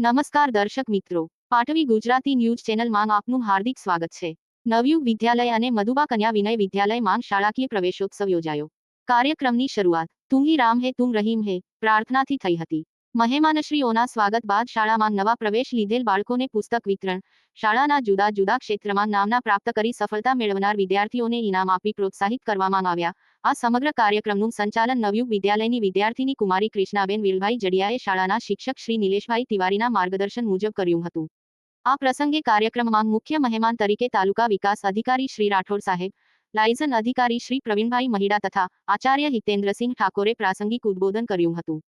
નમસ્કાર દર્શક મિત્રો. પાટવી ગુજરાતી ન્યૂઝ ચેનલમાં આપનું હાર્દિક સ્વાગત છે. નવયુગ વિદ્યાલય અને મધુબા કન્યા વિનય વિદ્યાલયમાં શાળાકીય પ્રવેશોત્સવ યોજાયો. કાર્યક્રમની શરૂઆત તું હી રામ હે, તુમ રહીમ હે પ્રાર્થનાથી થઈ હતી. મહેમાનશ્રીઓના સ્વાગત બાદ શાળામાં નવા પ્રવેશ લીધેલ બાળકોને પુસ્તક વિતરણ. શાળાના જુદા જુદા ક્ષેત્રમાં નામના પ્રાપ્ત કરી સફળતા મેળવનાર વિદ્યાર્થીઓને ઇનામ આપી પ્રોત્સાહિત કરવામાં આવ્યા. આ સમગ્ર કાર્યક્રમનું સંચાલન નવયુગ વિદ્યાલયની વિદ્યાર્થીની કુમારી કૃષ્ણાબેન વિલભાઈ જડિયાએ શાળાના શિક્ષક શ્રી નિલેશભાઈ તિવારીના માર્ગદર્શન મુજબ કર્યું હતું. આ પ્રસંગે કાર્યક્રમમાં મુખ્ય મહેમાન તરીકે તાલુકા વિકાસ અધિકારી શ્રી રાઠોડ સાહેબ, લાયઝન અધિકારી શ્રી પ્રવીણભાઈ મહિડા તથા આચાર્ય હિતેન્દ્રસિંહ ઠાકોરે પ્રાસંગિક ઉદબોધન કર્યું હતું.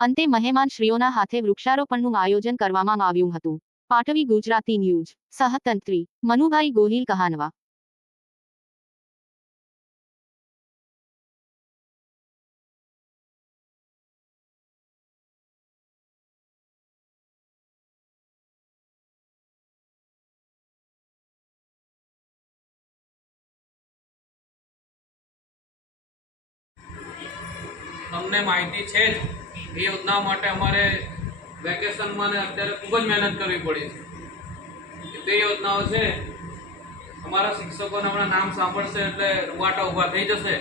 અંતે મહેમાન શ્રીઓના હાથે વૃક્ષારોપણનું આયોજન કરવામાં આવ્યું હતું. પાટવી ગુજરાતી ન્યૂઝ, સહતંત્રી, મનુભાઈ ગોહિલ કહાનવા. તમને માહિતી છે જ એ યોજના માટે અમારે વેકેશનમાં અત્યારે ખૂબ જ મહેનત કરવી પડી છે. તે યોજનાઓ છે, અમારા શિક્ષકોને હમણાં નામ સાંભળશે એટલે રૂવાટા ઊભા થઈ જશે.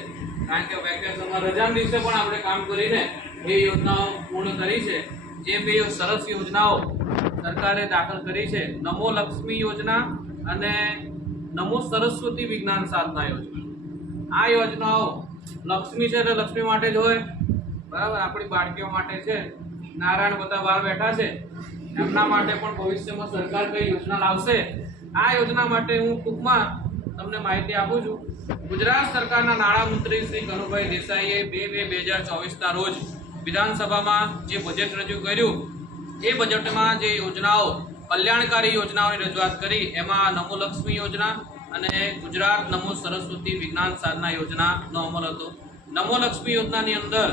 કારણ કે વેકેશનમાં રજાના દિવસે પણ આપણે કામ કરીને એ યોજનાઓ પૂર્ણ કરી છે. જે બે સરસ યોજનાઓ સરકારે દાખલ કરી છે. નમો લક્ષ્મી યોજના અને નમો સરસ્વતી વિજ્ઞાન સાધના યોજના. આ યોજનાઓ લક્ષ્મી છે એટલે લક્ષ્મી માટે જ હોય બરાબર, આપણી બાળકીઓ માટે છે. નારાયણ બધા બહાર બેઠા છે. એમના માટે પણ ભવિષ્યમાં સરકાર કઈ યોજના લાવશે? આ યોજના માટે હું ટૂંકમાં તમને માહિતી આપું છું. ગુજરાત સરકારના નાણામંત્રી શ્રી કનુભાઈ દેસાઈએ બે બે બે હજાર ચોવીસના રોજ વિધાનસભામાં જે બજેટ રજૂ કર્યું, એ બજેટમાં જે યોજનાઓ, કલ્યાણકારી યોજનાઓની રજૂઆત કરી, એમાં નમો લક્ષ્મી યોજના અને ગુજરાત નમો સરસ્વતી વિજ્ઞાન સાધના યોજનાનો અમલ હતો. નમો લક્ષ્મી યોજનાની અંદર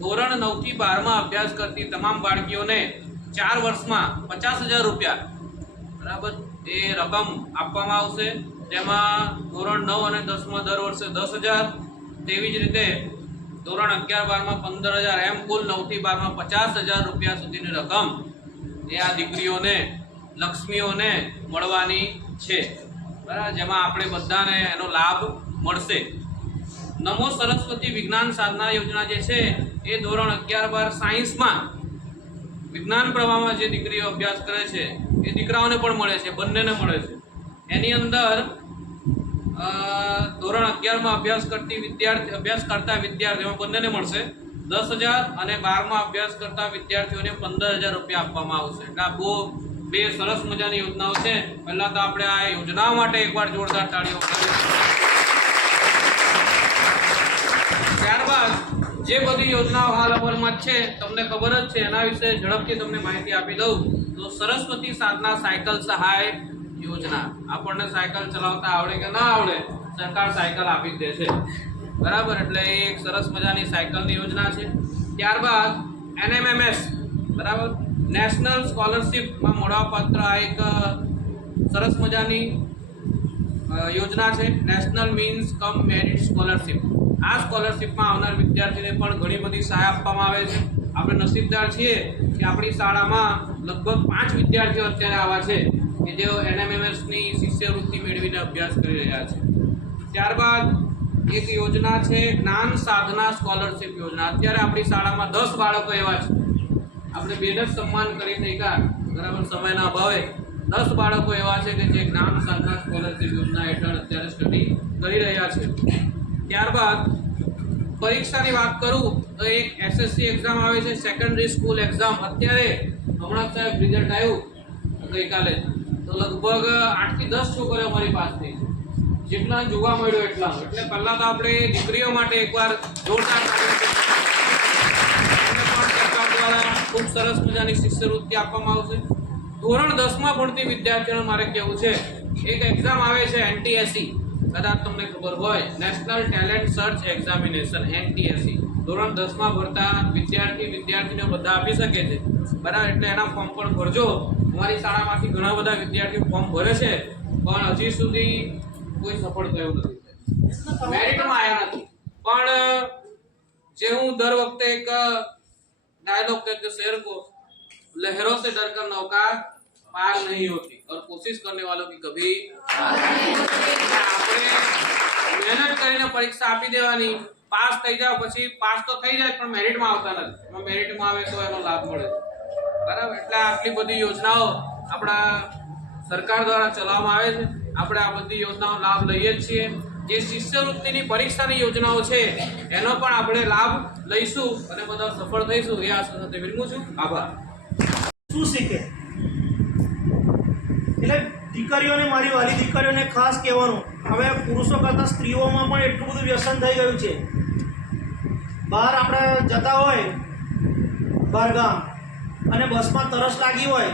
ધોરણ નવથી બારમાં અભ્યાસ કરતી તમામ બાળકીઓને ચાર વર્ષમાં પચાસ હજાર રૂપિયા, બરાબર, એ રકમ આપવામાં આવશે. તેમાં ધોરણ નવ અને દસમાં દર વર્ષે દસ હજાર. તેવી જ રીતે ધોરણ અગિયાર બારમાં પંદર હજાર, એમ કુલ નવથી બારમાં પચાસ હજાર રૂપિયા સુધીની રકમ એ આ દીકરીઓને, લક્ષ્મીઓને મળવાની છે. બરાબર, જેમાં આપણે બધાને એનો લાભ મળશે. નમો સરસ્વતી વિજ્ઞાન સાધના યોજના જે છે, એ ધોરણ અગિયાર બાર સાયન્સમાં વિજ્ઞાન પ્રવાહમાં જે દીકરીઓ અભ્યાસ કરે છે, એ દીકરાઓને પણ મળે છે, બંનેને મળે છે. એની અંદર ધોરણ અગિયારમાં અભ્યાસ કરતી વિદ્યાર્થી, અભ્યાસ કરતા વિદ્યાર્થીઓ બંનેને મળશે. દસ હજાર અને બારમાં અભ્યાસ કરતા વિદ્યાર્થીઓને પંદર હજાર રૂપિયા આપવામાં આવશે. એટલે આ બહુ, બે સરસ મજાની યોજનાઓ છે. પહેલાં તો આપણે આ યોજનાઓ માટે એકવાર જોરદાર તાળીઓ કરીએ ત્યારબાદ જે બધી યોજનાઓ હાલ અમલમાં છે, તમને ખબર જ છે, એના વિશે ઝડપથી તમને માહિતી આપી દઉં. તો સરસ્વતી સાધના સાયકલ સહાય યોજના. આપણને સાયકલ ચલાવતા આવડે કે ના આવડે, સરકાર સાયકલ આપી દે છે બરાબર? એટલે એ એક સરસ મજાની સાયકલની યોજના છે. ત્યારબાદ એનએમએમએસ. બરાબર? નેશનલ સ્કોલરશિપમાં મળવાપાત્ર આ એક સરસ મજાની યોજના છે. National means cum merit scholarship. આ સ્કોલરશિપમાં આવનાર વિદ્યાર્થીને પણ ઘણી બધી સહાય આપવામાં આવે છે. આપણે નસીબદાર છીએ કે આપણી શાળામાં લગભગ પાંચ વિદ્યાર્થીઓ અત્યારે આવા છે કે જેઓ એનએમએમએસની શિષ્યવૃત્તિ મેળવીને અભ્યાસ કરી રહ્યા છે. ત્યારબાદ એક યોજના છે જ્ઞાન સાધના સ્કોલરશિપ યોજના. અત્યારે આપણી શાળામાં દસ બાળકો એવા છે. આપણે બેન જ સન્માન કરી શક્યા. બરાબર, સમયના અભાવે દસ બાળકો એવા છે કે જે જ્ઞાન સાધના સ્કોલરશિપ યોજના હેઠળ અત્યારે સ્ટડી કરી રહ્યા છે. ત્યારબાદ પરીક્ષાની વાત કરું તો એક એસએસસી એક્ઝામ આવે છે સેકન્ડરી સ્કૂલ એક્ઝામ અત્યારે હમણાં સાહેબ રિઝલ્ટ આવ્યું ગઈકાલે. તો લગભગ આઠથી દસ છોકરીઓ અમારી પાસ જેટલા જોવા મળ્યો એટલા. એટલે પહેલાં તો આપણે દીકરીઓ માટે એકવાર જોરદાર ખૂબ સરસ મજાની શિષ્યવૃત્તિ આપવામાં આવશે. ધોરણ દસમાં ભણતી વિદ્યાર્થીઓને મારે કહેવું છે, એક એક્ઝામ આવે છે એનટીએસસી કદાચ તમને ખબર હોય national talent search examination NTSC ધોરણ દસમાં ભરતા વિદ્યાર્થી વિદ્યાર્થીને બધા આપી શકે છે. બરાબર, એટલે એના ફોર્મ પણ ભરજો. અમારી શાળામાંથી ઘણા બધા વિદ્યાર્થીઓ ફોર્મ ભરે છે, પણ હજી સુધી કોઈ સફળ થયું નથી. મેરિટમાં આવ્યા નથી. પણ, જે હું દર વખતે એક ડાયલોગ કે શેર કો લહેરો સે ડરકર નૌકા पार नहीं होती और कोशिश करने वालों की कभी આપણે મહેનત કરીને પરીક્ષા આપી દેવાની પાસ થઈ જાવ પછી પાસ તો થઈ જાય પણ મેરિટમાં આવતા નથી એમાં મેરિટમાં આવે તો એનો લાભ મળે બરાબર એટલે આટલી બધી યોજનાઓ આપણા સરકાર દ્વારા ચલાવવામાં આવે છે આપણે આ બધી યોજનાઓ લાભ લઈએ જ છીએ જે શિષ્યવૃત્તિની પરીક્ષાની યોજનાઓ છે એનો પણ આપણે લાભ લઈશું અને બધા સફળ થઈશું એ આશા સાથે વિરમું છું આભાર શું શીખે એટલે દીકરીઓને મારી વાલી દીકરીઓને ખાસ કહેવાનું. હવે પુરુષો કરતાં સ્ત્રીઓમાં પણ એટલું બધું વ્યસન થઈ ગયું છે. બહાર આપણે જતા હોય બહારગામ અને બસમાં તરસ લાગી હોય,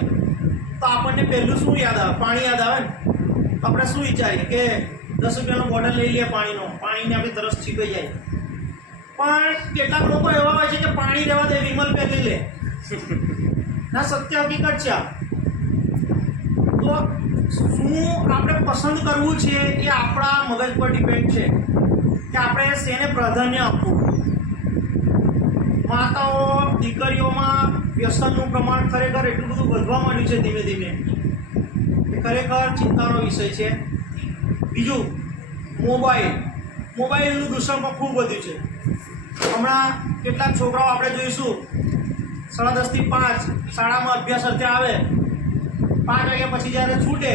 તો આપણને પહેલું શું યાદ આવે? પાણી યાદ આવે ને? તો આપણે શું વિચારીએ કે દસ રૂપિયાનો બોટલ લઈ લઈએ પાણીનો, પાણીને આપણી તરસ છીપાઈ જાય. પણ કેટલાક લોકો એવા હોય છે કે પાણી રહેવા દે, વિમલ પહેરી લે. ના, સત્ય હકીકત છે. તો શું આપણે પસંદ કરવું છે એ આપણા મગજ પર ડિપેન્ડ છે કે આપણે શેને પ્રાધાન્ય આપવું? માતાઓ, દીકરીઓમાં વ્યસનનું પ્રમાણ ખરેખર એટલું બધું વધવા માંડ્યું છે ધીમે ધીમે. એ ખરેખર ચિંતાનો વિષય છે. બીજું, મોબાઈલ. મોબાઈલનું દૂષણ પણ ખૂબ વધ્યું છે. હમણાં કેટલાક છોકરાઓ આપણે જોઈશું. સાડા દસથી પાંચ, શાળામાં અભ્યાસ અર્થે આવે. પાંચ વાગ્યા પછી જ્યારે છૂટે,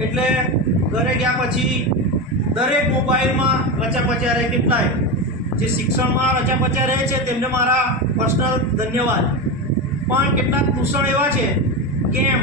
એટલે ઘરે ગયા પછી દરેક મોબાઈલમાં રચ્યા રહે કેટલાય. જે શિક્ષણમાં રચ્યાપચિયા રહે છે, તેમને મારા પર્સનલ ધન્યવાદ. પણ કેટલાક દૂષણ એવા છે ગેમ